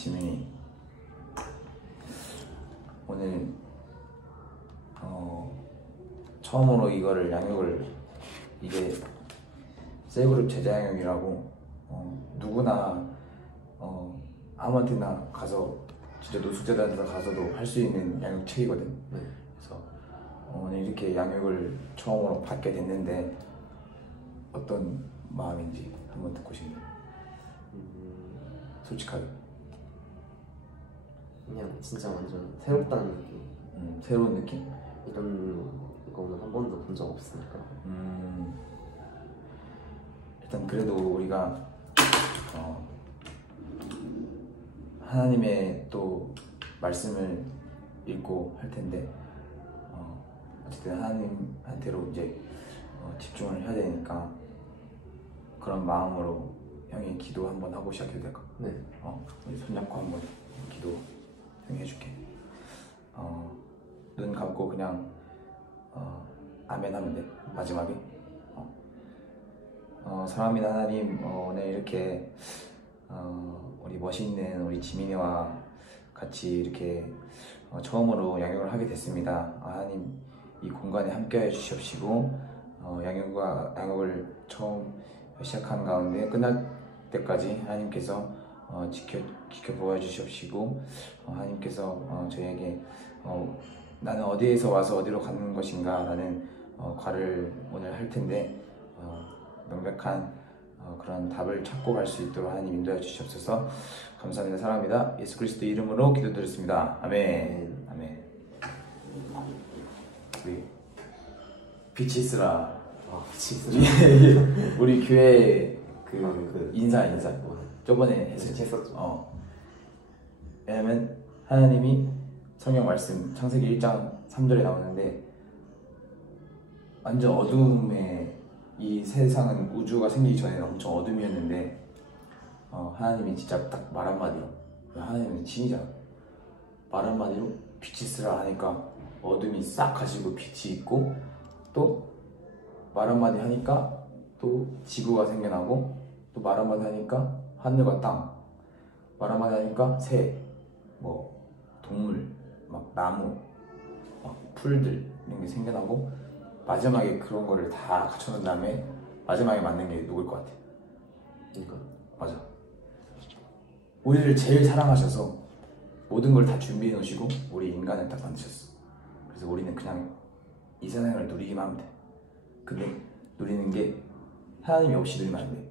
지민이 오늘 처음으로 이거를 양육을, 이게 셀그룹 제자 양육이라고 누구나 아무한테나 가서 진짜 노숙자들한테 가서도 할 수 있는 양육책이거든. 그래서 오늘 이렇게 양육을 처음으로 받게 됐는데 어떤 마음인지 한번 듣고 싶네. 솔직하게. 그냥 진짜 완전 새롭다는 느낌. 새로운 느낌? 이런 거는 한 번도 본 적 없으니까. 일단 그래도 우리가 하나님의 또 말씀을 읽고 할 텐데 어쨌든 하나님한테로 이제 집중을 해야 되니까 그런 마음으로 형이 기도 한번 하고 시작해도 될까? 네. 우리 손잡고 한번 기도 형이 해줄게. 눈 감고 그냥 아멘 하면 돼. 마지막에. 사랑합니다 하나님, 오늘 이렇게 우리 멋있는 우리 지민이와 같이 이렇게 처음으로 양육을 하게 됐습니다. 하나님, 이 공간에 함께해 주시옵시고 양육을 처음 시작한 가운데 끝날 때까지 하나님께서 지켜보아 주시옵시고 하나님께서 저희에게 나는 어디에서 와서 어디로 가는 것인가 라는 과를 오늘 할 텐데 명백한 그런 답을 찾고 갈 수 있도록 하나님 인도해 주시옵소서. 감사합니다. 사랑합니다. 예수 그리스도 이름으로 기도드렸습니다. 아멘. 아멘. 우리 빛이 있으라. 빛이 있으라. 우리 교회 인사 저번에 했었죠. 왜냐면 하나님이 성경 말씀 창세기 1장 3절에 나오는데 완전 어둠에 이 세상은 우주가 생기기 전에는 엄청 어둠이었는데 하나님이 진짜 딱 말 한마디로, 하나님은 신이잖아, 말 한마디로 빛이 있으라 하니까 어둠이 싹 가시고 빛이 있고, 또 말 한마디 하니까 또 지구가 생겨나고, 또 말 한마디 하니까 하늘과 땅, 말 한마디 하니까 새, 동물, 막 나무, 막 풀들 이런 게 생겨나고, 마지막에 그런 거를 다 갖춰놓은 다음에 마지막에 만든 게 누굴 것 같아? 그러니까 맞아. 우리를 제일 사랑하셔서 모든 걸 다 준비해 놓으시고 우리 인간을 딱 만드셨어. 그래서 우리는 그냥 이 세상을 누리기만 하면 돼. 근데 누리는 게 하나님이 없이 누리면 안 돼.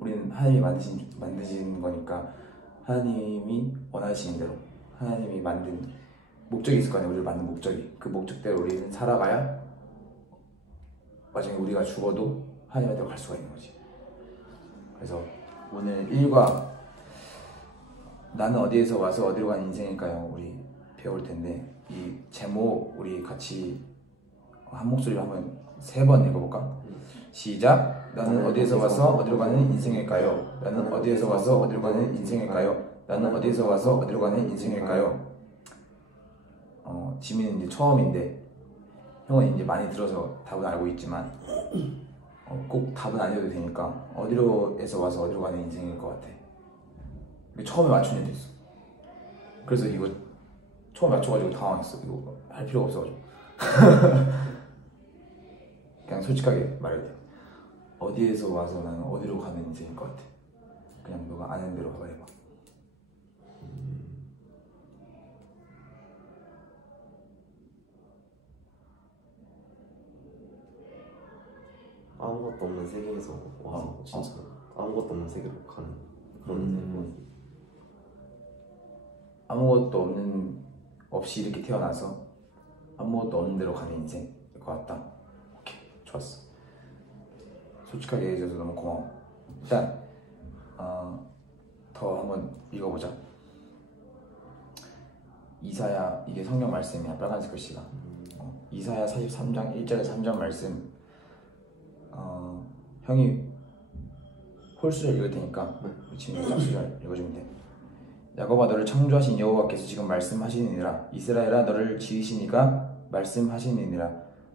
우리는 하나님이 만드신 거니까 하나님이 원하시는 대로, 하나님이 만든 목적이 있을 거 아니야. 우리를 만든 목적이. 그 목적대로 우리는 살아가야 나중에 우리가 죽어도 하나님한테 갈 수가 있는 거지. 그래서 오늘 1과 나는 어디에서 와서 어디로 가는 인생일까요? 우리 배울 텐데, 이 제목 우리 같이 한 목소리로 한번 3번 읽어볼까? 시작! 나는 어디에서 와서 어디로 가는 인생일까요? 나는 어디에서 와서 어디로 가는 인생일까요? 나는 어디에서 와서 어디로 가는 인생일까요? 지민은 이제 처음인데 형은 이제 많이 들어서 답은 알고 있지만 꼭 답은 아니어도 되니까 어디로에서 와서 어디로 가는 인생일 것 같아. 처음에 맞춘 애도 있어. 그래서 이거 처음에 맞춰가지고 당황했어. 이거 할 필요가 없어가지고 그냥 솔직하게 말해도 돼. 어디에서 와서 나는 어디로 가는 인생일 것 같아. 그냥 너가 아는 대로 말해봐. 아무것도 없는 세계에서 와서 진짜 아무것도 없는 세계로 가는 그런 인생. 아무것도 없이 이렇게 태어나서 아무것도 없는 대로 가는 인생일 것 같다. 오케이, 좋았어. 솔직하게 해줘서 너무 고마워. 일단 더 한번 읽어보자. 이사야, 이게 성경 말씀이야, 빨간색 글씨가. 이사야 43장 1절에 3절 말씀. 형이 홀수를 읽을 테니까 지금 짝수절 읽어주면 돼. 야곱아, 너를 창조하신 여호와께서 지금 말씀하시느니라. 이스라엘아, 너를 지으시니가 말씀하시느니라.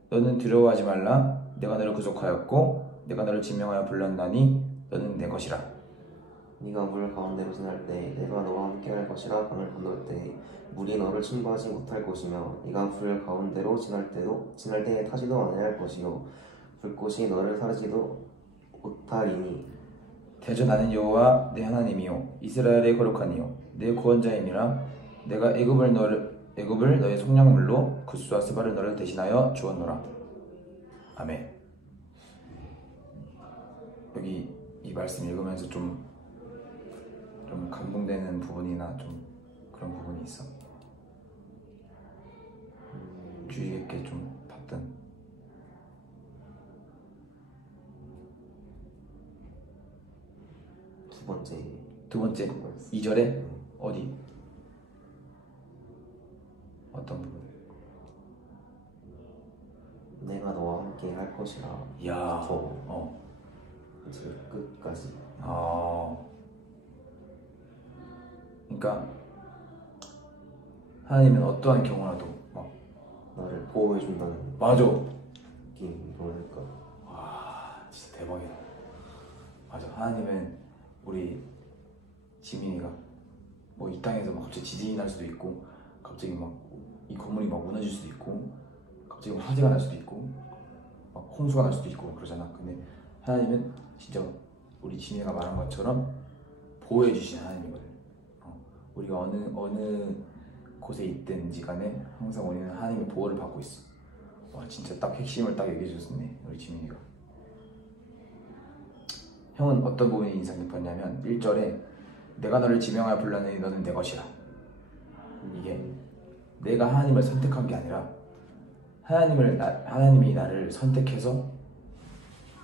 너는 두려워하지 말라. 내가 너를 구속하였고 내가 너를 지명하여 불렀나니 너는 내 것이라. 네가 물 가운데로 지날 때 내가 너와 함께 할 것이라. 강을 건널 때 물이 너를 침범하지 못할 것이며 네가 불 가운데로 지날 때에 타지도 않아야 할 것이요 불꽃이 너를 사르지도 못하리니. 대저 나는 여호와 내 하나님이요 이스라엘의 거룩한 이요 내 구원자이니라. 내가 애굽을 너의 속량물로 구스와 스바를 너를 대신하여 주었노라. 아멘. 여기 이 말씀 읽으면서 좀 감동되는 부분이나 좀 그런 부분이 있어. 주의 깊게 좀 봤던. 두 번째 2절에 어디? 어떤 부분? 내가 너와 함께 할 것이라. 이야. 이제 끝까지. 그러니까 하나님은 어떠한 경우라도 막 나를 보호해준다는 맞아. 느낌이랄까. 와 진짜 대박이다. 맞아. 하나님은 우리 지민이가 뭐 이 땅에서 막 갑자기 지진이 날 수도 있고 갑자기 막 이 건물이 막 무너질 수도 있고 갑자기 막 화재가 날 수도 있고 막 홍수가 날 수도 있고 그러잖아. 근데 하나님은 진짜 우리 지민이가 말한 것처럼 보호해 주신 하나님이거든. 우리가 어느 곳에 있든지 간에 항상 우리는 하나님의 보호를 받고 있어. 와 진짜 딱 핵심을 딱 얘기해 줬네 우리 지민이가. 형은 어떤 부분이 인상 깊었냐면 1절에 내가 너를 지명하여 불렀느니 너는 내 것이라. 이게 내가 하나님을 선택한 게 아니라 하나님이 나를 선택해서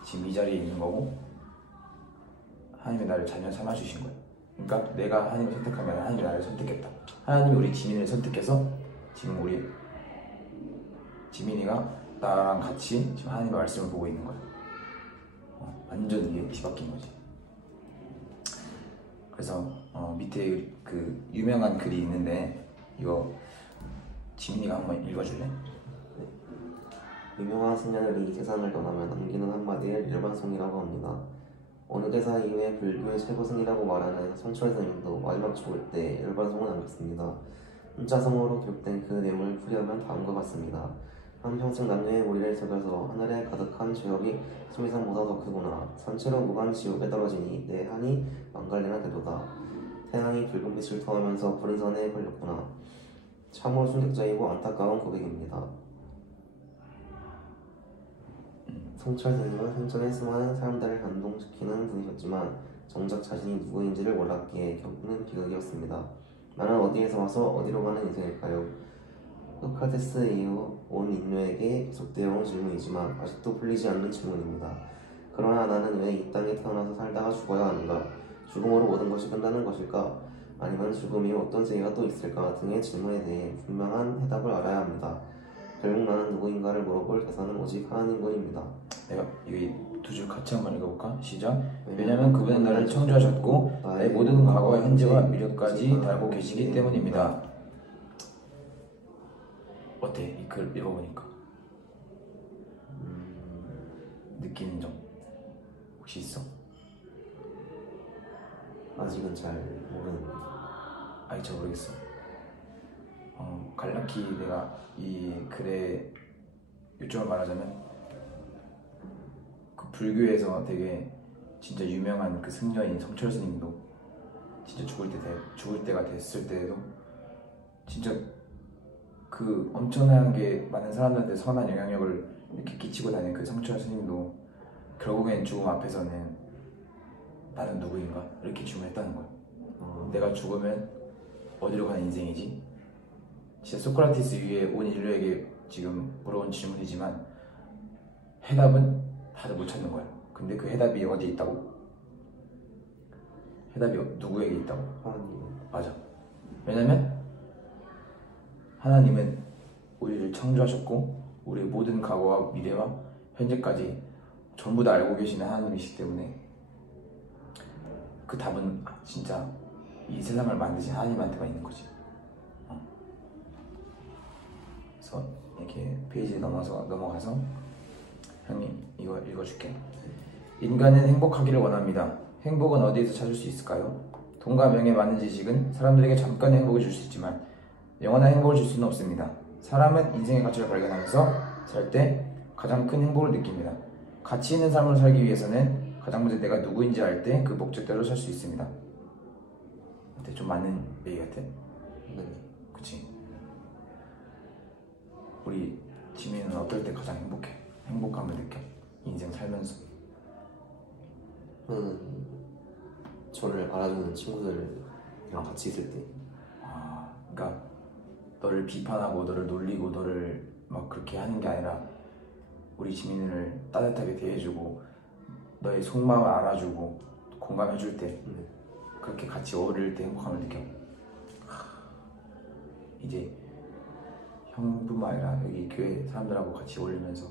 지금 이 자리에 있는 거고 하나님이 나를 자녀 삼아 주신 거야. 그러니까 내가 하나님을 선택한 게 아니라 하나님이 나를 선택했다. 하나님이 우리 지민이를 선택해서 지금 우리 지민이가 나랑 같이 지금 하나님의 말씀을 보고 있는 거야. 완전 이게 뒤바뀐 거지. 그래서 밑에 그 유명한 글이 있는데 이거 지민이가 한번 읽어줄래? 네. 유명한 승려들이 세상을 떠나면 남기는 한마디를 일반송이라고 합니다. 어느 대사 이후에 불교의 최고승이라고 말하는 성철 스님도 마지막 죽을 때 일반송을 남겼습니다. 문자성어로 기록된 그 내용을 풀이하면 다음과 같습니다. 한평생 남녀의 머리를 속여서 하늘에 가득한 죄업이 소미산보다 더 크구나. 산채로 무간 지옥에 떨어지니 내 한이 망갈리나 되도다. 태양이 붉은 빛을 통하면서 푸른 산에 걸렸구나. 참으로 충격적이고 안타까운 고백입니다. 성철 스님은 생전에 수많은 사람들을 감동시키는 분이셨지만 정작 자신이 누구인지를 몰랐기에 겪는 비극이었습니다. 나는 어디에서 와서 어디로 가는 인생일까요? 소크라테스 이후 온 인류에게 계속되어 온 질문이지만 아직도 풀리지 않는 질문입니다. 그러나 나는 왜 이 땅에 태어나서 살다가 죽어야 하는가? 죽음으로 모든 것이 끝나는 것일까? 아니면 죽음 이후 어떤 세계가 또 있을까? 등의 질문에 대해 분명한 해답을 알아야 합니다. 결국 나는 누구인가를 물어볼 대상은 오직 하나님뿐입니다. 내가 이 두 줄 같이 한번 읽어볼까? 시작. 왜냐하면 그분은 나를 창조하셨고 나의 모든 과거의 현재와 미래까지 알고 계시기 때문입니다. 어때? 이 글 읽어보니까 느끼는 점 혹시 있어? 아직은 잘 모르는데. 아니 잘 모르겠어. 간략히 내가 이 글의 요점을 말하자면 그 불교에서 되게 진짜 유명한 그 승려인 성철 스님도 진짜 죽을 때가 됐을 때에도 진짜 그 엄청나게 많은 사람들한테 선한 영향력을 이렇게 끼치고 다니는 그 성철 스님도 결국엔 죽음 앞에서는 나는 누구인가? 이렇게 질문했다는 거야. 내가 죽으면 어디로 가는 인생이지? 진짜 소크라테스 위에 온 인류에게 지금 물어온 질문이지만 해답은 다들 못 찾는 거야. 근데 그 해답이 어디에 있다고? 해답이 누구에게 있다고? 하나님. 맞아. 왜냐면 하나님은 우리를 창조하셨고 우리의 모든 과거와 미래와 현재까지 전부 다 알고 계시는 하나님이시기 때문에 그 답은 진짜 이 세상을 만드신 하나님한테만 있는 거지. 그래서 이렇게 페이지 넘어가서 형님 이거 읽어줄게. 인간은 행복하기를 원합니다. 행복은 어디에서 찾을 수 있을까요? 돈과 명예 많은 지식은 사람들에게 잠깐의 행복을 줄 수 있지만 영원한 행복을 줄 수는 없습니다. 사람은 인생의 가치를 발견하면서 살 때 가장 큰 행복을 느낍니다. 가치 있는 삶을 살기 위해서는 가장 먼저 내가 누구인지 알 때 그 목적대로 살 수 있습니다. 근데 좀 맞는 얘기 같아. 네. 그치? 우리 지민은 어떨 때 가장 행복해? 행복감을 느껴? 인생 살면서. 저는 저를 알아주는 친구들이랑 같이 있을 때. 그러니까 너를 비판하고 너를 놀리고 너를 막 그렇게 하는 게 아니라 우리 지민을 따뜻하게 대해주고 너의 속마음을 알아주고 공감해줄 때 그렇게 같이 어울릴 때 행복함을 느껴. 이제 형뿐만 아니라 여기 교회 사람들하고 같이 어울리면서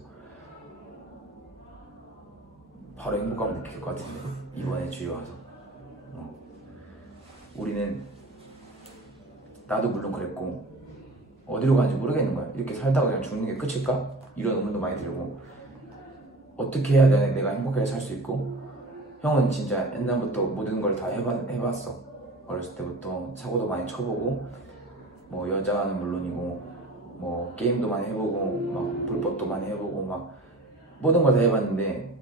바로 행복감을 느낄 것 같은데 이번에 주위 와서 우리는 나도 물론 그랬고 어디로 가는지 모르겠는 거야. 이렇게 살다가 그냥 죽는 게 끝일까? 이런 의문도 많이 들고 어떻게 해야 내가 행복하게 살 수 있고 형은 진짜 옛날부터 모든 걸 다 해봤어. 어렸을 때부터 사고도 많이 쳐보고 뭐 여자는 물론이고 뭐 게임도 많이 해보고 막 불법도 많이 해보고 막 모든 걸 다 해봤는데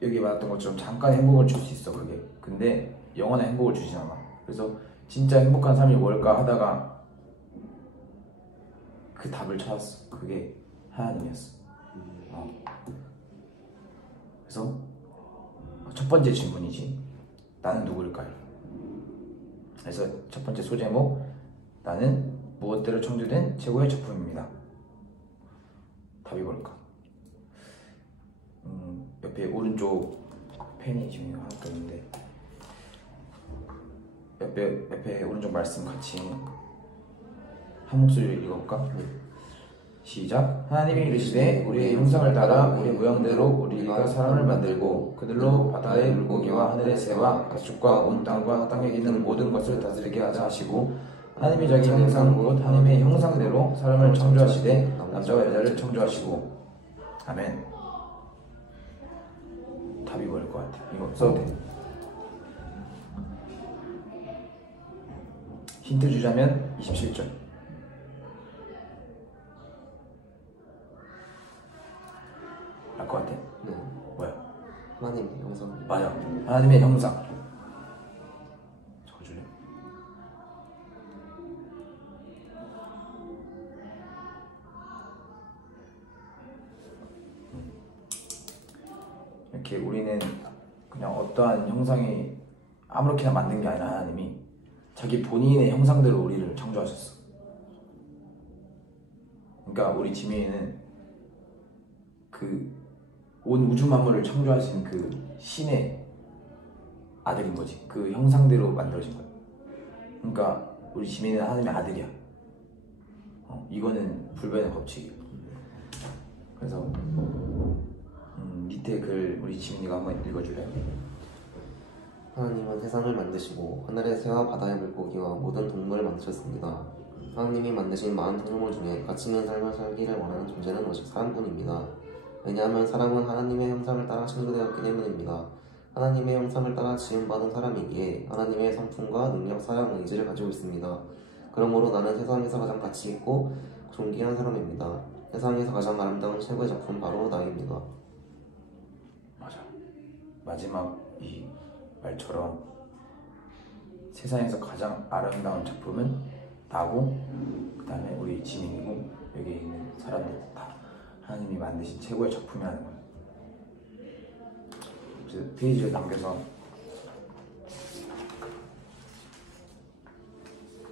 여기 말했던 것처럼 잠깐 행복을 줄 수 있어 그게. 근데 영원한 행복을 주진 않아. 그래서 진짜 행복한 삶이 뭘까 하다가 그 답을 찾았어. 그게 하나님이었어. 그래서 첫 번째 질문이지. 나는 누구일까요? 그래서 첫 번째 소제목, 나는 무엇대로 창조된 최고의 작품입니다. 답이 뭘까? 옆에 오른쪽 펜이 지금 하나 더 있는데 옆에 오른쪽 말씀 같이 한 목소리로 읽어볼까? 시작. 하나님이 이르시되 우리의 형상을 따라 우리 모양대로 우리가 사람을 만들고 그들로 바다의 물고기와 하늘의 새와 가축과 온 땅과 땅에 있는 모든 것을 다스리게 하자 하시고 하나님이 자기 형상 곧 하나님의 형상대로 사람을 창조하시되 남자와 여자를 창조하시고. 아멘. 답이 뭐일 것 같아? 이거 써도 돼. 힌트 주자면 27절. 알 것 같아? 네. 뭐야? 하나님의 형상. 맞아. 하나님의 형상. 적어줄래? 이렇게 우리는 그냥 어떠한 형상이 아무렇게나 만든 게 아니라 하나님이 자기 본인의 형상대로 우리를 창조하셨어. 그러니까 우리 지민이는 그 온 우주 만물을 창조하신 그 신의 아들인 거지. 그 형상대로 만들어진 거야. 그러니까 우리 지민이는 하나님의 아들이야. 이거는 불변의 법칙이야. 그래서 밑에 글 우리 지민이가 한번 읽어줄래요? 하나님은 세상을 만드시고 하늘의 새와 바다의 물고기와 모든 동물을 만드셨습니다. 하나님이 만드신 많은 동물 중에 가치 있는 삶을 살기를 원하는 존재는 오직 사람뿐입니다. 왜냐하면 사람은 하나님의 형상을 따라 창조되었기 때문입니다. 하나님의 형상을 따라 지음받은 사람이기에 하나님의 성품과 능력, 사랑, 의지를 가지고 있습니다. 그러므로 나는 세상에서 가장 가치 있고 존귀한 사람입니다. 세상에서 가장 아름다운 최고의 작품 바로 나입니다. 맞아. 마지막 이 말처럼 세상에서 가장 아름다운 작품은 나고 그 다음에 우리 지민이고 여기 있는 사람들 다 하나님이 만드신 최고의 작품이라는 거예요. 그래서 페이지를 남겨서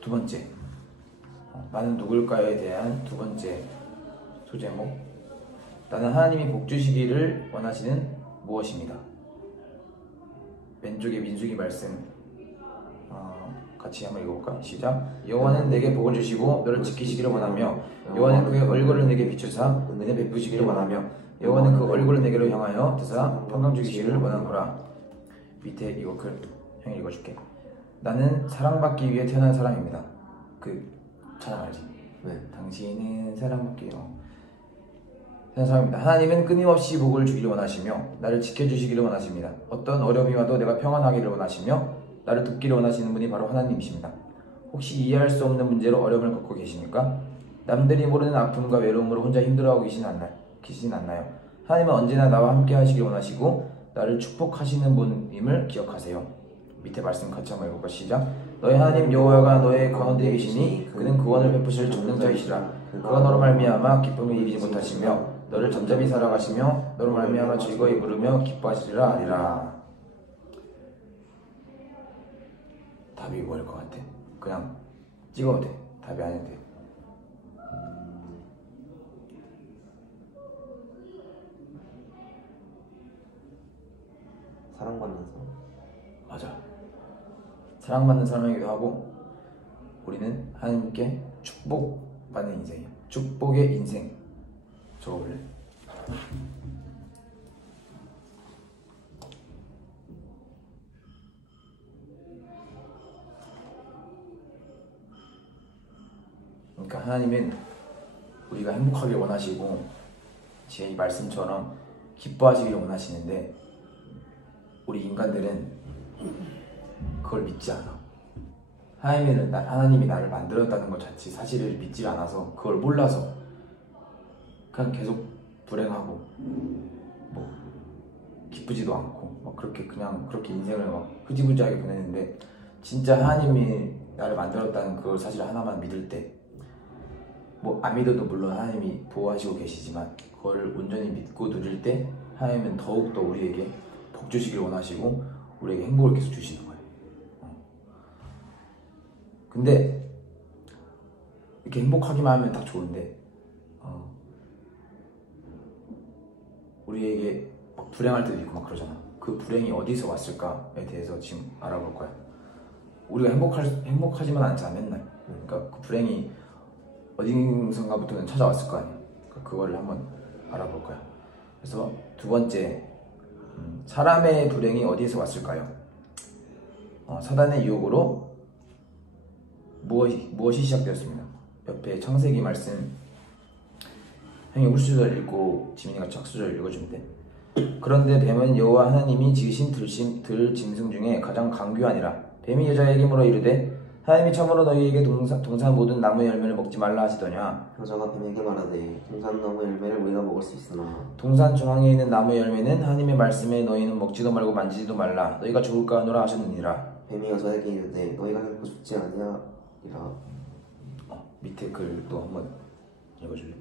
두 번째 나는 누굴까에 대한 두 번째 소제목, 나는 하나님이 복 주시기를 원하시는 무엇입니다. 왼쪽에 민수기 말씀 같이 한번 읽어볼까? 시작. 여호와는 내게 복을 주시고 너를 지키시기를 원하며 여호와는 그의 얼굴을 내게 비추사 은혜 베푸시기를 원하며 여호와는 그 얼굴을 내게로 향하여 드사 평강 주시기를 원하노라. 밑에 이거 글 형이 읽어줄게. 나는 사랑받기 위해 태어난 사람입니다. 그 찬양 알지? 네. 당신은 사랑받기요. 사랑합니다. 하나님은 끊임없이 복을 주기를 원하시며 나를 지켜주시기를 원하십니다. 어떤 어려움이 와도 내가 평안하기를 원하시며 나를 돕기를 원하시는 분이 바로 하나님이십니다. 혹시 이해할 수 없는 문제로 어려움을 겪고 계십니까? 남들이 모르는 아픔과 외로움으로 혼자 힘들어하고 계시진 않나요? 하나님은 언제나 나와 함께 하시길 원하시고 나를 축복하시는 분임을 기억하세요. 밑에 말씀 같이 한번 읽어볼까? 시작. 너의 하나님 여호와가 너의 가운데 계시니 그는 구원을 베푸실 전능자이시라. 그가 너로 말미암아 기쁨을 이기지 못하시며 너를 잠잠히 살아가시며 너로 말미암아 즐거이 부르며 기뻐하시리라 하리라. 답이 뭐일 것 같아? 그냥 찍어도 돼. 답이 아닌데. 사랑받는 사람. 맞아. 사랑받는 사람이기도 하고 우리는 하나님께 축복받는 인생이야. 축복의 인생. 적어볼래? 그러니까 하나님은 우리가 행복하길 원하시고 제 이 말씀처럼 기뻐하시길 원하시는데 우리 인간들은 그걸 믿지 않아. 하나님이 나를 만들었다는 것 자체 사실을 믿지 않아서 그걸 몰라서 그냥 계속 불행하고 뭐 기쁘지도 않고 막 그렇게 그냥 그렇게 인생을 막 흐지부지하게 보내는데 진짜 하나님이 나를 만들었다는 그 사실 하나만 믿을 때 뭐 안 믿어도 물론 하나님이 보호하시고 계시지만 그걸 온전히 믿고 누릴 때 하나님은 더욱더 우리에게 복 주시길 원하시고 우리에게 행복을 계속 주시는 거예요. 근데 이렇게 행복하기만 하면 딱 좋은데 우리에게 막 불행할 때도 있고 막 그러잖아. 그 불행이 어디서 왔을까에 대해서 지금 알아볼 거야. 우리가 행복하지만 않잖아 맨날. 그러니까 그 불행이 어딘가부터는 찾아왔을 거 아니야. 그러니까 그거를 한번 알아볼 거야. 그래서 두 번째, 사람의 불행이 어디에서 왔을까요? 사단의 유혹으로 무엇이 시작되었습니다. 옆에 창세기 말씀 형이 홀수절 읽고 지민이가 착수절 읽어주면 돼. 그런데 뱀은 여호와 하나님이 지으신 들짐승 중에 가장 강교하니라. 뱀이 여자에게 물어 이르되 하나님이 참으로 너희에게 동산 모든 나무 열매를 먹지 말라 하시더냐. 여자가 뱀에게 말하되 동산 나무 열매를 우리가 먹을 수 있으나 동산 중앙에 있는 나무 열매는 하나님의 말씀에 너희는 먹지도 말고 만지지도 말라 너희가 죽을까 하노라 하셨느니라. 뱀이 여자에게 이르되 너희가 결코 죽지 아니하리라. 밑에 글도 한번 읽어줄래?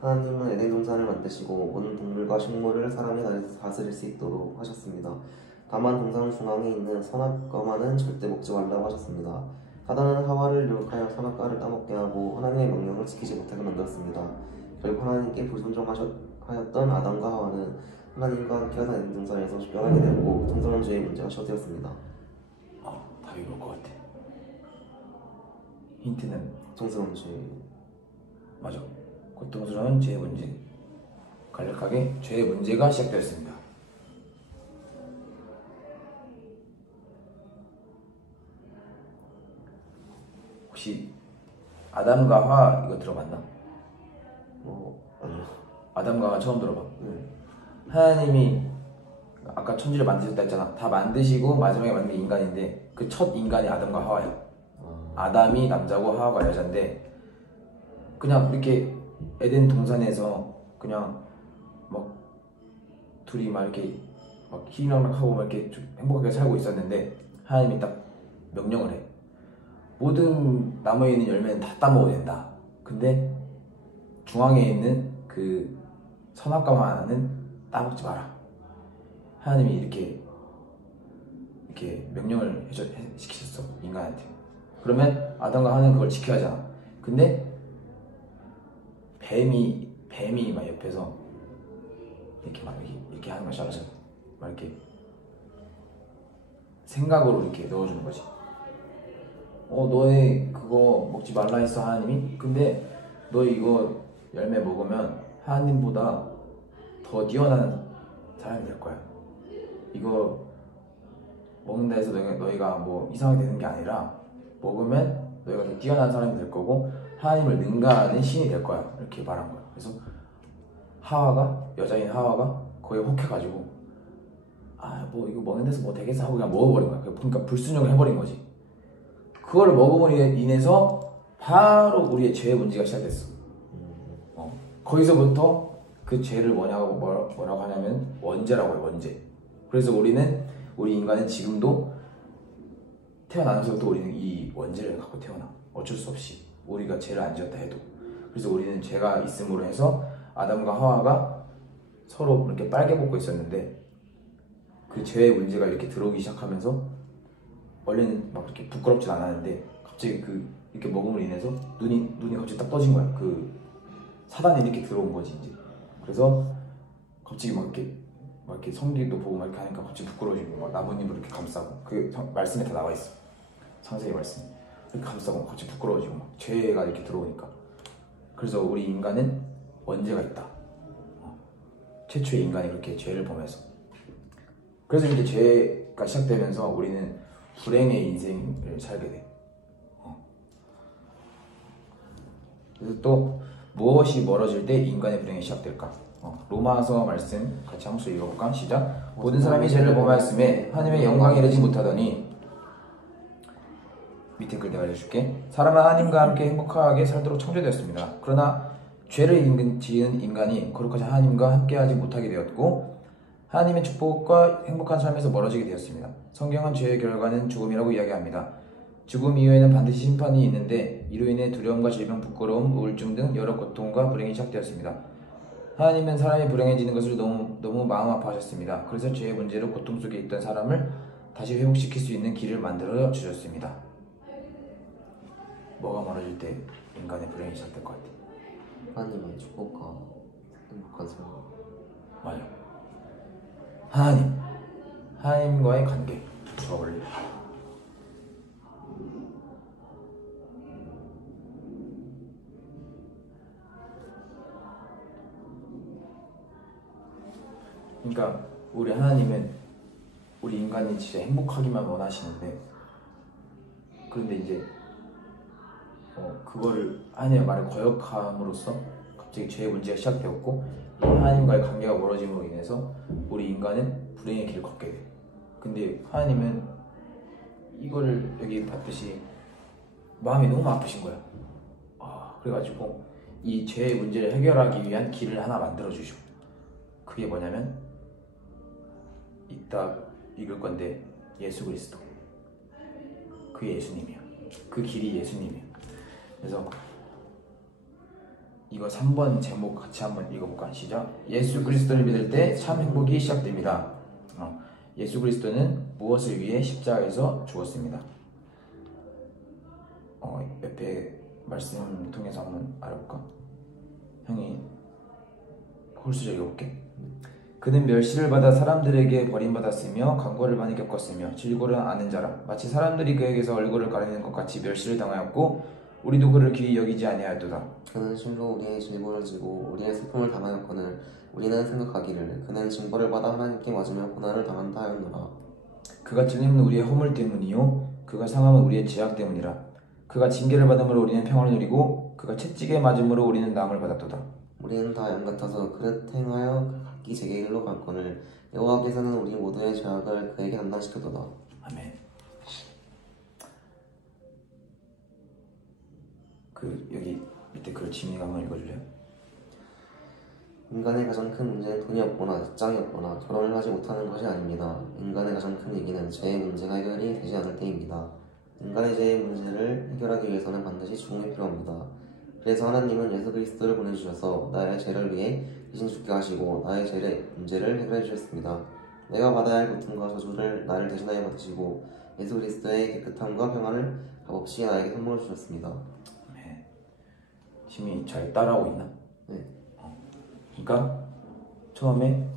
하나님은 에덴 동산을 만드시고 모든 동물과 식물을 사람이 다스릴 수 있도록 하셨습니다. 다만 동산 중앙에 있는 선악과만은 절대 먹지 말라고 하셨습니다. 사단은 하와를 유혹하여 선악과를 따먹게 하고 하나님의 명령을 지키지 못하게 만들었습니다. 결국 하나님께 불순종하였던 아담과 하와는 하나님과 함께하던 에덴 동산에서 쫓겨나게 되고 동산은 죄의 문제가 시작되었습니다. 답이 뭘 것 같아? 힌트는 고통스러운 죄. 맞아. 고통스러운 죄의 문제. 간략하게 죄의 문제가 시작되었습니다. 혹시 아담과 하와 이거 들어봤나? 아니요. 아담과 하와 처음 들어봐. 네. 하나님이 아까 천지를 만드셨다 했잖아. 다 만드시고 마지막에 만든 게 인간인데 그 첫 인간이 아담과 하와야. 아담이 남자고 하와가 여자인데 그냥 이렇게 에덴 동산에서 그냥 막 둘이 막 이렇게 막 희락락하고 막 이렇게 좀 행복하게 살고 있었는데 하나님이 딱 명령을 해. 모든 나무에 있는 열매는 다 따먹어야 된다. 근데 중앙에 있는 그 선악과만 하나는 따먹지 마라. 하나님이 이렇게 명령을 시키셨어 인간한테. 그러면 아담과 하와는 그걸 지켜야 하잖아. 근데 뱀이 막 옆에서 이렇게 하는 걸 잘하잖아. 막 이렇게 생각으로 이렇게 넣어주는 거지. 너희 그거 먹지 말라 했어 하나님이? 근데 너 이거 열매 먹으면 하나님보다 더 뛰어난 사람이 될 거야. 이거 먹는다 해서 너희가 뭐 이상하게 되는 게 아니라 먹으면 너희가 더 뛰어난 사람이 될 거고 하나님을 능가하는 신이 될 거야. 이렇게 말한 거야. 그래서 여자인 하와가 거기에 혹해가지고 뭐 이거 먹는 데서 뭐 되겠어 하고 그냥 먹어버린 거야. 그러니까 불순종을 해버린 거지. 그거를 먹음으로 인해서 바로 우리의 죄의 문제가 시작됐어. 거기서부터 그 죄를 뭐라고 하냐면 원죄라고 해요. 원죄. 그래서 우리 인간은 지금도 태어나면서부터 우리는 이 원죄를 갖고 태어나. 어쩔 수 없이 우리가 죄를 안 지었다 해도. 그래서 우리는 죄가 있음으로 해서 아담과 하와가 서로 이렇게 빨개 벗고 있었는데 그 죄의 문제가 이렇게 들어오기 시작하면서 원래는 막 그렇게 부끄럽진 않았는데 갑자기 이렇게 먹음으로 인해서 눈이 갑자기 딱 떠진 거야. 그 사단이 이렇게 들어온 거지 이제. 그래서 갑자기 막 이렇게 성기도 보고 막 이렇게 하니까 갑자기 부끄러워지고 막 나뭇잎으로 이렇게 감싸고 그 말씀에 다 나와 있어. 창세기 말씀. 이렇게 감싸고 갑자기 부끄러워지고 막 죄가 이렇게 들어오니까. 그래서 우리 인간은 원죄가 있다. 최초의 인간이 그렇게 죄를 범해서. 그래서 이제 죄가 시작되면서 우리는 불행의 인생을 살게 돼. 그래서 또 무엇이 멀어질 때 인간의 불행이 시작될까? 로마서 말씀 같이 한 번씩 읽어볼까? 시작. 모든 사람이 죄를 범하였음에 하나님의 영광에 이르지 못하더니 밑에 글 내가 읽어줄게. 사람은 하나님과 함께 행복하게 살도록 창조되었습니다. 그러나 죄를 지은 인간이 거룩하신 하나님과 함께하지 못하게 되었고 하나님의 축복과 행복한 삶에서 멀어지게 되었습니다. 성경은 죄의 결과는 죽음이라고 이야기합니다. 죽음 이후에는 반드시 심판이 있는데 이로 인해 두려움과 질병, 부끄러움, 우울증 등 여러 고통과 불행이 시작되었습니다. 하나님은 사람이 불행해지는 것을 너무 마음 아파하셨습니다. 그래서 죄의 문제로 고통 속에 있던 사람을 다시 회복시킬 수 있는 길을 만들어 주셨습니다. 뭐가 멀어질 때 인간의 불행이 시작될 것 같아? 하나님의 축복과 행복한 삶. 맞아. 하나님과의 관계 적어볼래? 그러니까 우리 하나님은 우리 인간이 진짜 행복하기만 원하시는데 그런데 이제 그거를 하나님의 말을 거역함으로써 갑자기 죄의 문제가 시작되었고 이 하나님과의 관계가 멀어짐으로 인해서 우리 인간은 불행의 길을 걷게 돼. 근데 하나님은 이거를 여기 봤듯이 마음이 너무 아프신 거야. 그래가지고 이 죄의 문제를 해결하기 위한 길을 하나 만들어주시고 그게 뭐냐면 이따 읽을 건데 예수 그리스도. 그게 예수님이야. 그 길이 예수님이야. 그래서 이거 3번 제목 같이 한번 읽어볼까? 시작. 예수 그리스도를 믿을 때 참 행복이 시작됩니다. 예수 그리스도는 무엇을 위해 십자가에서 죽었습니다. 옆에 말씀 통해서 한번 알아볼까? 형이 홀수적 읽어볼게. 그는 멸시를 받아 사람들에게 버림받았으며 강고를 많이 겪었으며 질고를 아는 자라. 마치 사람들이 그에게서 얼굴을 가리는 것 같이 멸시를 당하였고 우리도 그를 귀히 여기지 아니하였도다. 그는 실로 우리의 질고를 지고 우리의 슬픔을 당하였거늘 우리는 생각하기를 그는 징벌을 받아 하나님께 맞으며 고난을 당한다 하였노라. 그가 찔림은 우리의 허물 때문이요 그가 상함은 우리의 죄악 때문이라. 그가 징계를 받음으로 우리는 평안을 누리고 그가 채찍에 맞음으로 우리는 나음을 받았도다. 우리는 다 양 같아서 그릇 행하여 각기 제게 길로 갈거늘 여호와께서는 우리 모두의 죄악을 그에게 감당시켰도다. 아멘. 여기 밑에 글 지민이가 한번 읽어줄래요? 인간의 가장 큰 문제는 돈이 없거나 직장이 없거나 결혼을 하지 못하는 것이 아닙니다. 인간의 가장 큰 위기는 죄의 문제가 해결이 되지 않을 때입니다. 인간의 죄의 문제를 해결하기 위해서는 반드시 죽음이 필요합니다. 그래서 하나님은 예수 그리스도를 보내주셔서 나의 죄를 위해 대신 죽게 하시고 나의 죄의 문제를 해결해 주셨습니다. 내가 받아야 할 고통과 저주를 나를 대신하여 받으시고 예수 그리스도의 깨끗함과 평안을 값없이 나에게 선물해 주셨습니다. 네. 지민이 잘 따라오고 있나? 네. 그러니까 처음에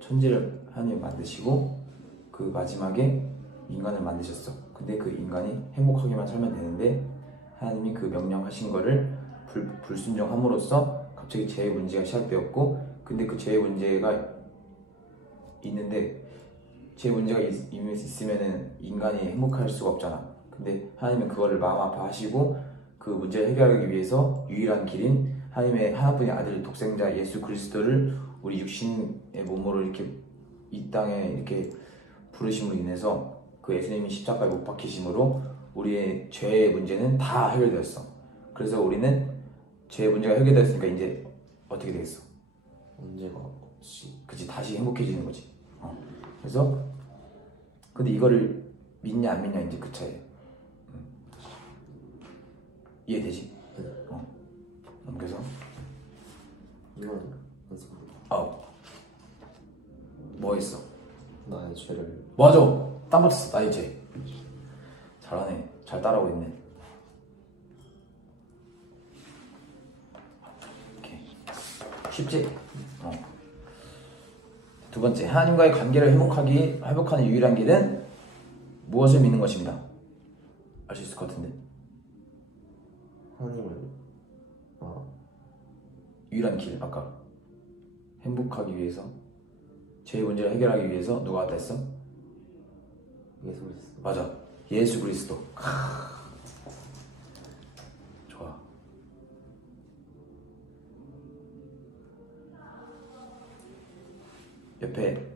천지를 하나님 만드시고 그 마지막에 인간을 만드셨어. 근데 그 인간이 행복하게만 살면 되는데 하나님이 그 명령하신 거를 불순종함으로써 갑자기 죄의 문제가 시작되었고 근데 그 죄의 문제가 있는데 죄의 문제가 있으면은 인간이 행복할 수가 없잖아. 근데 하나님은 그거를 마음 아파하시고 그 문제를 해결하기 위해서 유일한 길인 하나님의 하나뿐인 아들 독생자 예수 그리스도를 우리 육신의 몸으로 이렇게 이 땅에 이렇게 부르심으로 인해서 그 예수님이 십자가에 못 박히심으로 우리의 죄의 문제는 다 해결되었어. 그래서 우리는 죄의 문제가 해결되었으니까 이제 어떻게 되겠어? 문제가 없이. 그치, 다시 행복해지는 거지. 그래서 근데 이거를 믿냐 안 믿냐 이제 그 차이야. 이해되지? 그래서 이건 연습. 뭐 했어? 나의 죄를. 맞아, 딱 맞췄어. 나의 죄. 잘하네. 잘 따라오고 있네. 오케이. 쉽지? 두 번째, 하나님과의 관계를 회복하는 유일한 길은 무엇을 믿는 것입니다. 알 수 있을 것 같은데. 하나님을. 유일한 길, 아까 행복하기 위해서, 죄의 문제를 해결하기 위해서 누가 왔다 했어? 예수 그리스도. 맞아, 예수 그리스도. 좋아. 옆에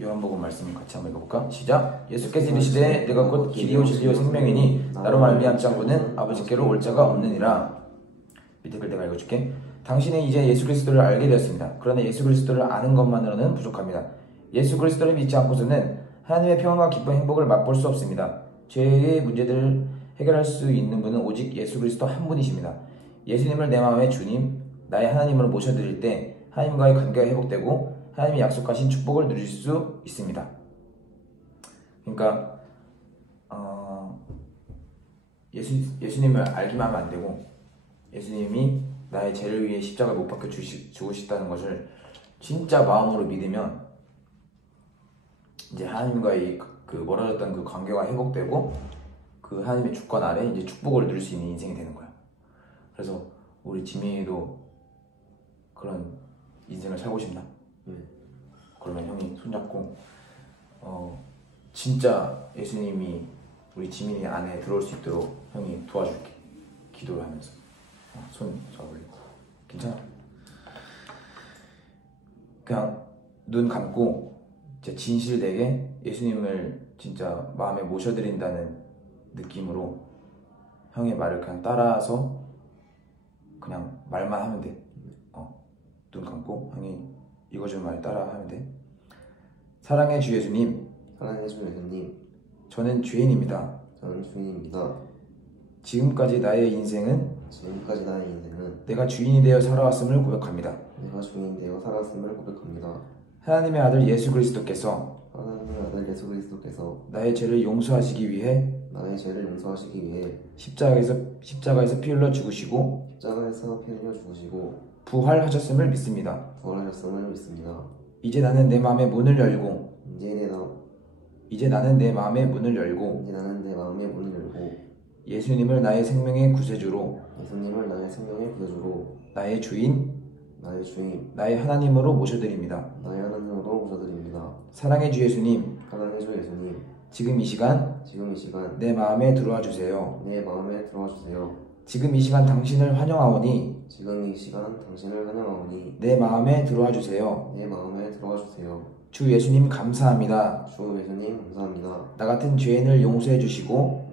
요한복음 말씀 같이 한번 읽어볼까? 시작. 예수께서 이르시되 내가 곧 길이요 진리요 생명이니 나로 말미암지 않고는 아버지께로 올 자가 없느니라. 밑에 글 내가 읽어줄게. 당신은 이제 예수 그리스도를 알게 되었습니다. 그러나 예수 그리스도를 아는 것만으로는 부족합니다. 예수 그리스도를 믿지 않고서는 하나님의 평안과 기쁨, 행복을 맛볼 수 없습니다. 죄의 문제들을 해결할 수 있는 분은 오직 예수 그리스도 한 분이십니다. 예수님을 내 마음의 주님, 나의 하나님으로 모셔드릴 때 하나님과의 관계가 회복되고 하나님이 약속하신 축복을 누릴 수 있습니다. 그러니까 예수님을 알기만 하면 안 되고 예수님이 나의 죄를 위해 십자가에 못 박혀 죽으셨다는 것을 진짜 마음으로 믿으면 이제 하나님과의 그 멀어졌던 그 관계가 회복되고 그 하나님의 주권 아래 이제 축복을 누릴 수 있는 인생이 되는 거야. 그래서 우리 지민이도 그런 인생을 살고 싶나? 그러면 형이 손잡고 진짜 예수님이 우리 지민이 안에 들어올 수 있도록 형이 도와줄게. 기도를 하면서 손 잡을래. 괜찮아? 그냥 눈 감고 진짜 진실되게 예수님을 진짜 마음에 모셔드린다는 느낌으로 형의 말을 그냥 따라서 그냥 말만 하면 돼. 눈 감고 형이 읽어준 말 따라 하면 돼. 사랑의 주 예수님, 사랑의 주 예수님, 저는 죄인입니다. 저는 주인입니다. 지금까지 나의 인생은 내가 주인이 되어 살아왔음을 고백합니다. 내가 주인이 되어 살았음을 고백합니다. 하나님의 아들 예수 그리스도께서 하나님의 아들 예수 그리스도께서 나의 죄를 용서하시기 위해 십자가에서 피 흘려 죽으시고 부활하셨음을 믿습니다. 이제 나는 내 마음의 문을 열고 예수님을 나의 생명의 구세주로 나의 주인 나의 하나님으로 모셔드립니다. 사랑의 주 예수님, 지금 이 시간 내 마음에 들어와 주세요. 지금 이 시간 당신을 환영하오니 내 마음에 들어와 주세요. 주 예수님 감사합니다. 나 같은 죄인을 용서해 주시고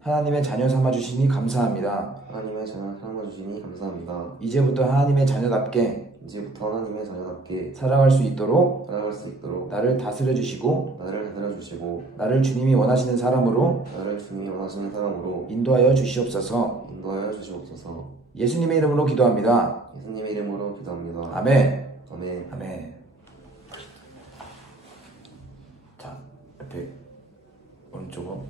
하나님의 자녀 삼아 주시니 감사합니다. 이제부터 하나님의 자녀답게 살아갈 수 있도록 나를 다스려 주시고 나를 주님이 원하시는 사람으로 인도하여 주시옵소서. 예수님의 이름으로 기도합니다. 아멘. 아멘. 자, 옆에 오른쪽으로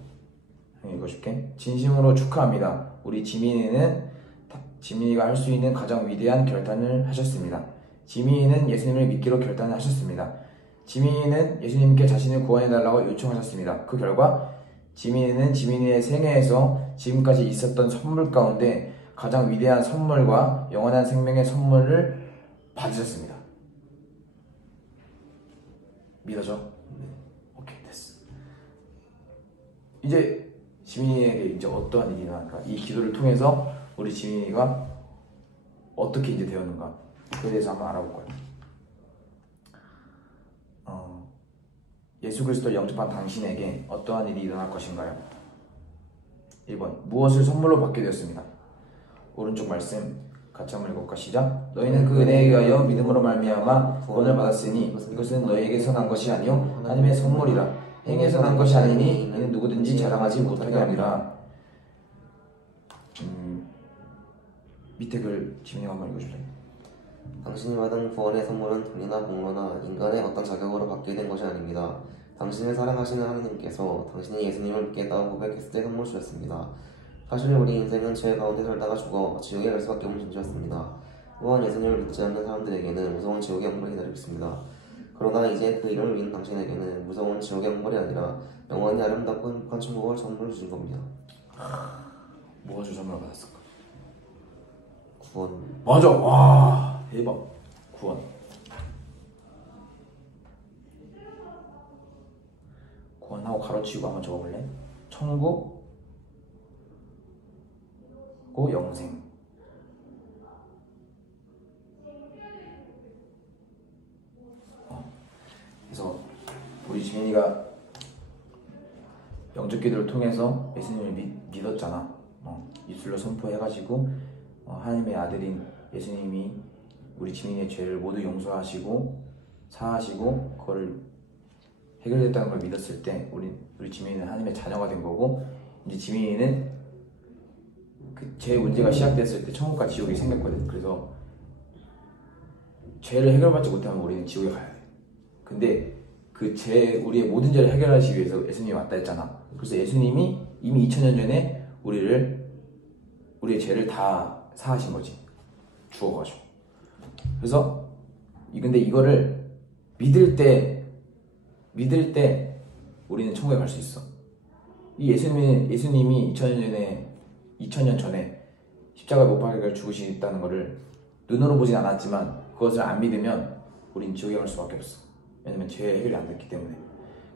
읽어줄게. 진심으로 축하합니다. 우리 지민이가 할 수 있는 가장 위대한 결단을 하셨습니다. 지민이는 예수님을 믿기로 결단하셨습니다. 지민이는 예수님께 자신을 구원해달라고 요청하셨습니다. 그 결과 지민이는 지민이의 생애에서 지금까지 있었던 선물 가운데 가장 위대한 선물과 영원한 생명의 선물을 받으셨습니다. 믿어져? 오케이, 됐어. 이제 지민이에게 이제 어떠한 일이 일어날까? 이 기도를 통해서 우리 지민이가 어떻게 이제 되었는가 그에 대해서 한번 알아볼 거예요. 예수 그리스도를 영접한 당신에게 어떠한 일이 일어날 것인가요? 1번 무엇을 선물로 받게 되었습니다. 오른쪽 말씀 같이 한번 읽어볼까? 시작. 너희는 그 은혜에 의하여 믿음으로 말미암아 구원을 받았으니 이것은 너희에게서 난 것이 아니요 하나님의 선물이라. 행에서 난 것이 아니니 이는 누구든지 자랑하지 못하게 함이라. 밑에 글 지민이가 한번 읽어줄래? 당신이 받은 구원의 선물은 돈이나 공로나 인간의 어떤 자격으로 받게 된 것이 아닙니다. 당신을 사랑하시는 하나님께서 당신이 예수님을 믿겠다고 고백했을 때 선물 주셨습니다. 사실 우리 인생은 죄 가운데 살다가 죽어 지옥에 갈 수밖에 없는 존재였습니다. 또한 예수님을 믿지 않는 사람들에게는 무서운 지옥의 형벌이 기다리고 있습니다. 그러나 이제 그 이름을 믿는 당신에게는 무서운 지옥의 형벌이 아니라 영원히 아름답고 행복한 천국을 선물로 주신 겁니다. 무엇을 선물 받았을까? 구원. 맞아. 와 대박. 구원. 구원하고 가로치고 한번 적어볼래? 천국 고 영생. 그래서 우리 지민이가 영접기도를 통해서 예수님을 믿었잖아. 입술로 선포해가지고 하나님의 아들인 예수님이 우리 지민이의 죄를 모두 용서하시고 사하시고 그걸 해결됐다는 걸 믿었을 때 우리 지민이는 하나님의 자녀가 된 거고, 이제 지민이는 그 죄 문제가 시작됐을 때 천국과 지옥이 생겼거든. 그래서 죄를 해결받지 못하면 우리는 지옥에 가야 돼. 근데 그 우리의 모든 죄를 해결하시기 위해서 예수님이 왔다 했잖아. 그래서 예수님이 이미 2000년 전에 우리의 죄를 다 사하신 거지. 죽어가지고. 그래서 근데 이거를 믿을 때 우리는 천국에 갈 수 있어. 이 예수님이 2000년 전에 십자가에 못 박혀 죽으시다는 거를 눈으로 보진 않았지만 그것을 안 믿으면 우린 지옥에 갈 수밖에 없어. 왜냐면 죄 해결이 안 됐기 때문에.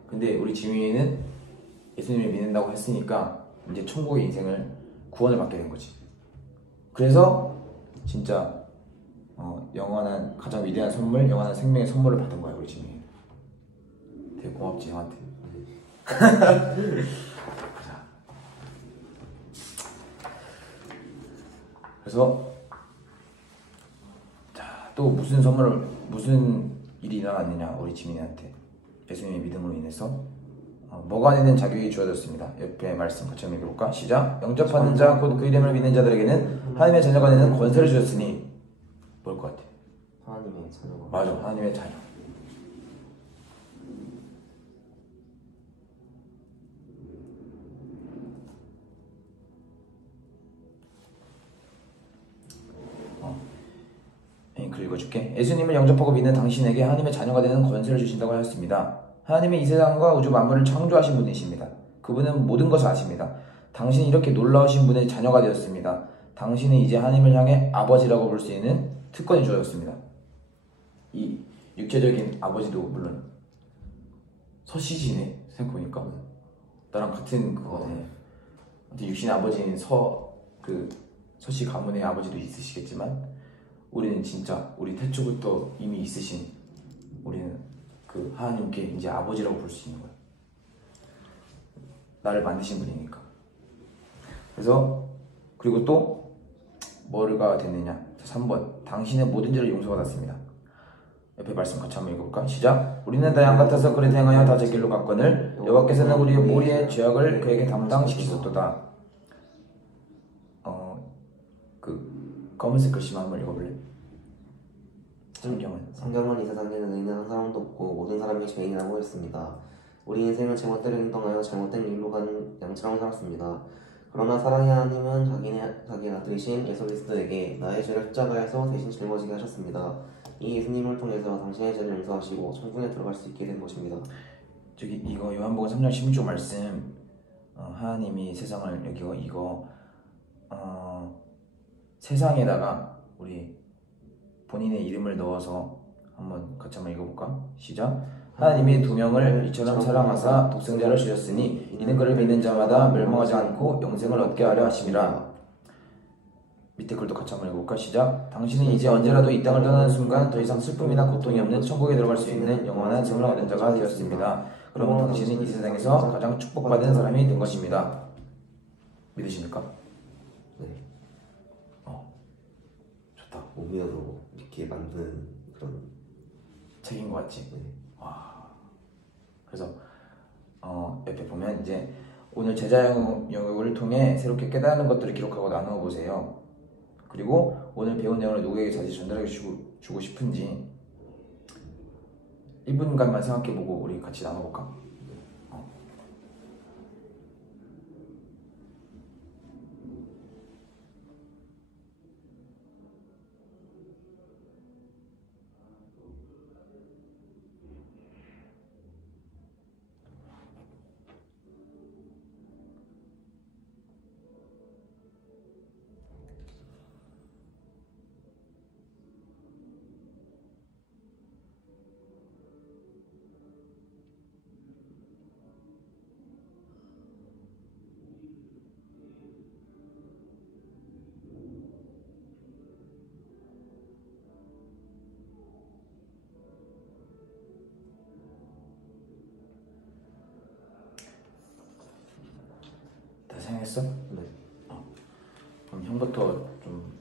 근데 우리 지민이는 예수님을 믿는다고 했으니까 이제 천국의 인생을 구원을 받게 된 거지. 그래서 진짜 영원한 가장 위대한 선물, 영원한 생명의 선물을 받은 거야 우리 지민이. 되게 고맙지 형한테. 그래서 또 무슨 일이 일어났느냐 우리 지민이한테 예수님의 믿음으로 인해서 뭐가 되는 자격이 주어졌습니다. 옆에 말씀 같이 한번 읽어볼까? 시작. 영접하는 자 곧 그 이름을 믿는 자들에게는 하나님의 자녀가 되는 권세를 주셨으니. 뭘 것 같아? 하나님의 자녀가. 맞아, 하나님의 자녀. 글 읽어줄게. 예수님을 영접하고 믿는 당신에게 하나님의 자녀가 되는 권세를 주신다고 하였습니다. 하나님은 이 세상과 우주 만물을 창조하신 분이십니다. 그분은 모든 것을 아십니다. 당신이 이렇게 놀라우신 분의 자녀가 되었습니다. 당신은 이제 하나님을 향해 아버지라고 부를 수 있는 특권이 주어졌습니다. 이 육체적인 아버지도 물론 서씨지네. 생각해보니까 나랑 같은 그거네. 육신의 아버지인 서씨 가문의 아버지도 있으시겠지만 우리는 진짜 우리 태초부터 이미 있으신, 우리는 그 하나님께 이제 아버지라고 부를 수 있는 거야. 나를 만드신 분이니까. 그래서 그리고 또 뭐가 됐느냐? 3번. 당신의 모든 죄를 용서받았습니다. 옆에 말씀 같이 한번 읽어볼까? 시작. 우리는 다 양 같아서 그를 행하여 다 제 길로 갔거늘 여호와께서는 우리의 모리의 죄악을 그에게 담당시키셨도다. 검은색 글씨만 한번 읽어볼래? 성경은 이 세상에는 의인은 한 사람도 없고 모든 사람이 죄인이라고 했습니다. 우리 인생은 제멋대로 행동하여 잘못된 길로 간 양처럼 살았습니다. 그러나 사랑의 하나님은 자기 아들이신 예수 그리스도에게 나의 죄를 십자가에서 대신 짊어지게 하셨습니다. 이 예수님을 통해서 당신의 죄를 용서하시고 천국에 들어갈 수 있게 된 것입니다. 이거 요한복음 3장 16절 말씀, 하나님이 세상을 세상에다가 우리 본인의 이름을 넣어서 같이 한번 읽어볼까? 시작. 하나님이 두 명을 이처럼 사랑하사 독생자를 주셨으니 이는 그를 믿는 자마다 멸망하지 않고 영생을 얻게 하려 하심이라. 밑에 글도 같이 한번 읽어볼까? 시작. 당신은 이제 언제라도 이 땅을 떠나는 순간 더 이상 슬픔이나 고통이 없는 천국에 들어갈 수 있는 영원한 생을 얻은 자가 되었습니다. 그럼 당신은 이 세상에서 가장 축복받은 사람이 된 것입니다. 믿으십니까? 네. 좋다. 오미어도 이렇게 만드는 그런 책인 것 같지? 네. 와. 그래서 옆에 보면 이제 오늘 제자 영역을 통해 새롭게 깨달은 것들을 기록하고 나누어 보세요. 그리고 오늘 배운 내용을 누구에게 자주 전달해 주고 싶은지 1분간만 생각해보고 우리 같이 나눠볼까? 다 생각했어? 네. 그럼 형부터 좀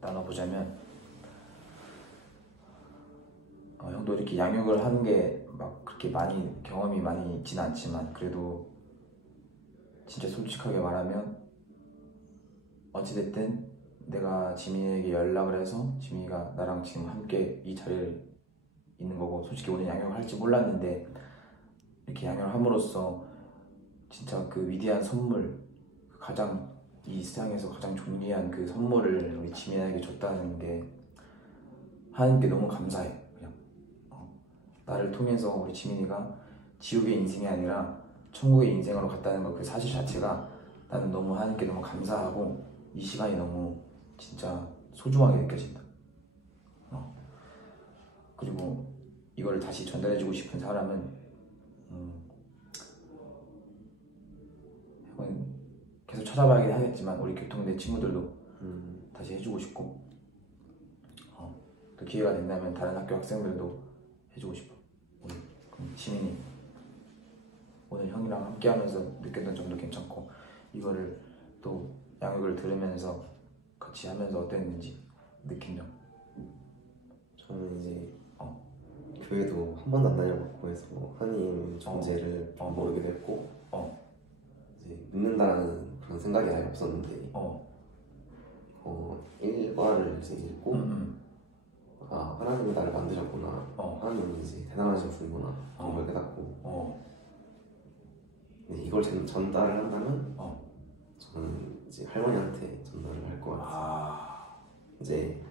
나눠보자면 형도 이렇게 양육을 하는 게 막 그렇게 많이 경험이 많이 있지는 않지만 그래도 진짜 솔직하게 말하면 어찌됐든 내가 지민이에게 연락을 해서 지민이가 나랑 지금 함께 이 자리에 있는 거고 솔직히 오늘 양육을 할지 몰랐는데 이렇게 양육을 함으로써 진짜 그 위대한 선물 가장 이 세상에서 가장 존귀한 그 선물을 우리 지민이에게 줬다는 게 하나님께 너무 감사해. 그냥 나를 통해서 우리 지민이가 지옥의 인생이 아니라 천국의 인생으로 갔다는 거 그 사실 자체가 나는 너무 하나님께 너무 감사하고 이 시간이 너무 진짜 소중하게 느껴진다. 그리고 이거를 다시 전달해주고 싶은 사람은 형은 계속 찾아봐야긴 하겠지만 우리 교통대 친구들도 다시 해주고 싶고 또 기회가 된다면 다른 학교 학생들도 해주고 싶어. 그럼 지민이 오늘 형이랑 함께 하면서 느꼈던 점도 괜찮고 이거를 또 양육을 들으면서 같이 하면서 어땠는지 느낀 점. 저는 이제 교회도 한 번도 안 다녀봤고 해서 하나님 존재를 모르게 됐고 이제 믿는다는 그런 생각이 아예 없었는데 일과를 이제 읽고 하나님이 나를 만드셨구나, 하나님은 이제 대단하신 분이구나 그걸 깨닫고 근데 이걸 전달을 한다면 저는 이제 할머니한테 전달을 할 것 같아요. 이제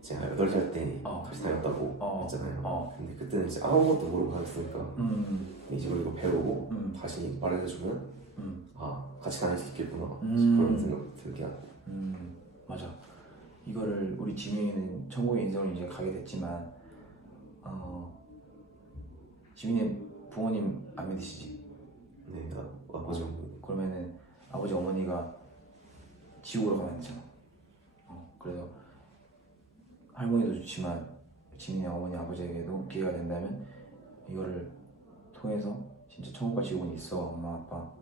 제가 8살 때 같이 다녔다고 했잖아요. 근데 그때는 이제 아무것도 모르고 다녔으니까 이제 이거 배우고 다시 말해주면 같이 다닐 수 있겠구나 그런 생각 들게 하고 맞아. 이거를 우리 지민이는 천국의 인생으로 이제 가게 됐지만 지민이 부모님 안 믿으시지? 네, 아버지 어머니. 그러면은 아버지 어머니가 지옥으로 가면 안 되잖아. 그래서 할머니도 좋지만 지민이 어머니 아버지에게도 기회가 된다면 이거를 통해서 진짜 천국과 지옥은 있어. 엄마 아빠,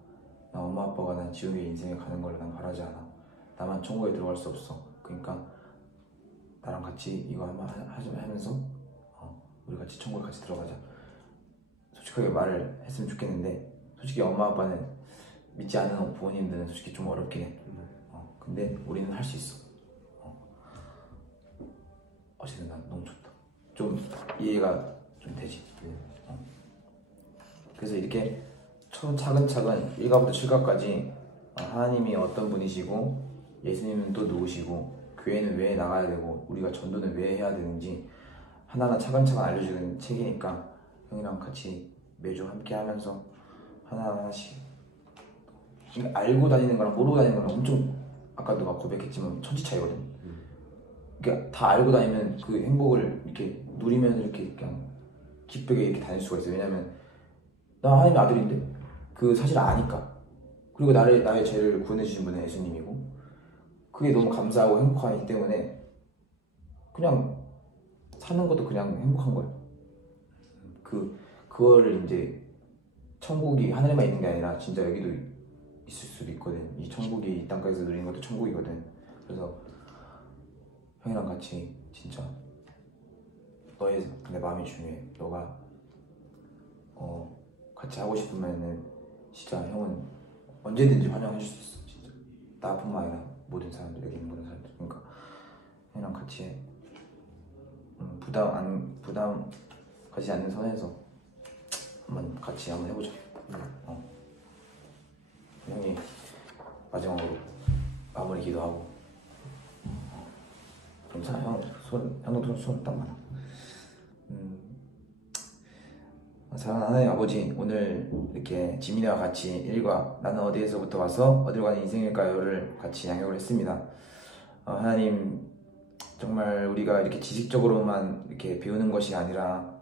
나 엄마 아빠가 난 지옥의 인생에 가는 걸 난 바라지 않아. 나만 천국에 들어갈 수 없어. 그러니까 나랑 같이 이거 하면서 우리 같이 천국에 같이 들어가자. 솔직하게 말을 했으면 좋겠는데 솔직히 엄마 아빠는 믿지 않는 부모님들은 솔직히 좀 어렵긴 해. 근데 우리는 할 수 있어. 어쨌든 난 너무 좋다. 좀 이해가 좀 되지. 그래서 이렇게 차근차근 1가부터 7가까지 하나님이 어떤 분이시고 예수님은 또 누구시고 교회는 왜 나가야 되고 우리가 전도는 왜 해야 되는지 하나하나 차근차근 알려주는 책이니까 형이랑 같이 매주 함께 하면서 하나하나씩 알고 다니는 거랑 모르고 다니는 거랑 엄청 아까 너가 고백했지만 천지 차이거든. 그러니까 다 알고 다니면 그 행복을 이렇게 누리면서 이렇게 그냥 기쁘게 이렇게 다닐 수가 있어. 왜냐면 나 하나님의 아들인데 그 사실을 아니까. 그리고 나의 죄를 구원해 주신 분은 예수님이고, 그게 너무 감사하고 행복하기 때문에 그냥 사는 것도 그냥 행복한 거예요. 그거를 이제 천국이 하늘에만 있는 게 아니라 진짜 여기도 있을 수도 있거든. 이 천국이 이 땅까지서 누리는 것도 천국이거든. 그래서 형이랑 같이 진짜 내 마음이 중요해. 너가 같이 하고 싶으면은 진짜 형은 언제든지 환영해 줄 수 있어. 진짜 나뿐만 아니라 모든 사람들, 여기 있는 모든 사람들. 그러니까 형이랑 같이 해. 부담 가지 않는 선에서 같이 한번 해보자. 형이 마지막으로 마무리 기도하고. 괜찮아. 형도 손 딱 많아. 사랑하는 하나님 아버지, 오늘 이렇게 지민이와 같이 일과 나는 어디에서부터 와서 어디로 가는 인생일까요를 같이 양육을 했습니다. 하나님, 정말 우리가 이렇게 지식적으로만 이렇게 배우는 것이 아니라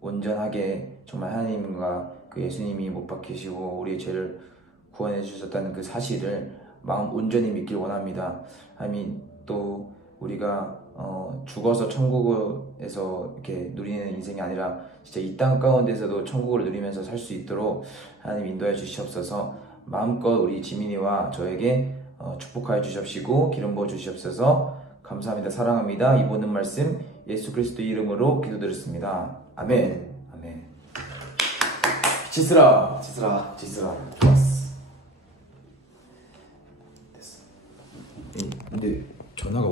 온전하게 정말 하나님과 그 예수님이 못 박히시고 우리의 죄를 구원해 주셨다는 그 사실을 마음 온전히 믿길 원합니다. 하나님, 또 우리가 죽어서 천국에서 이렇게 누리는 인생이 아니라 진짜 이 땅 가운데서도 천국을 누리면서 살 수 있도록 하나님 인도해 주시옵소서. 마음껏 우리 지민이와 저에게 축복하여 주십시고 기름 부어 주시옵소서. 감사합니다. 사랑합니다. 이 모든 말씀 예수 그리스도 이름으로 기도드렸습니다. 아멘. 아멘. 지스라. 좋았어. 됐어. 근데 전화가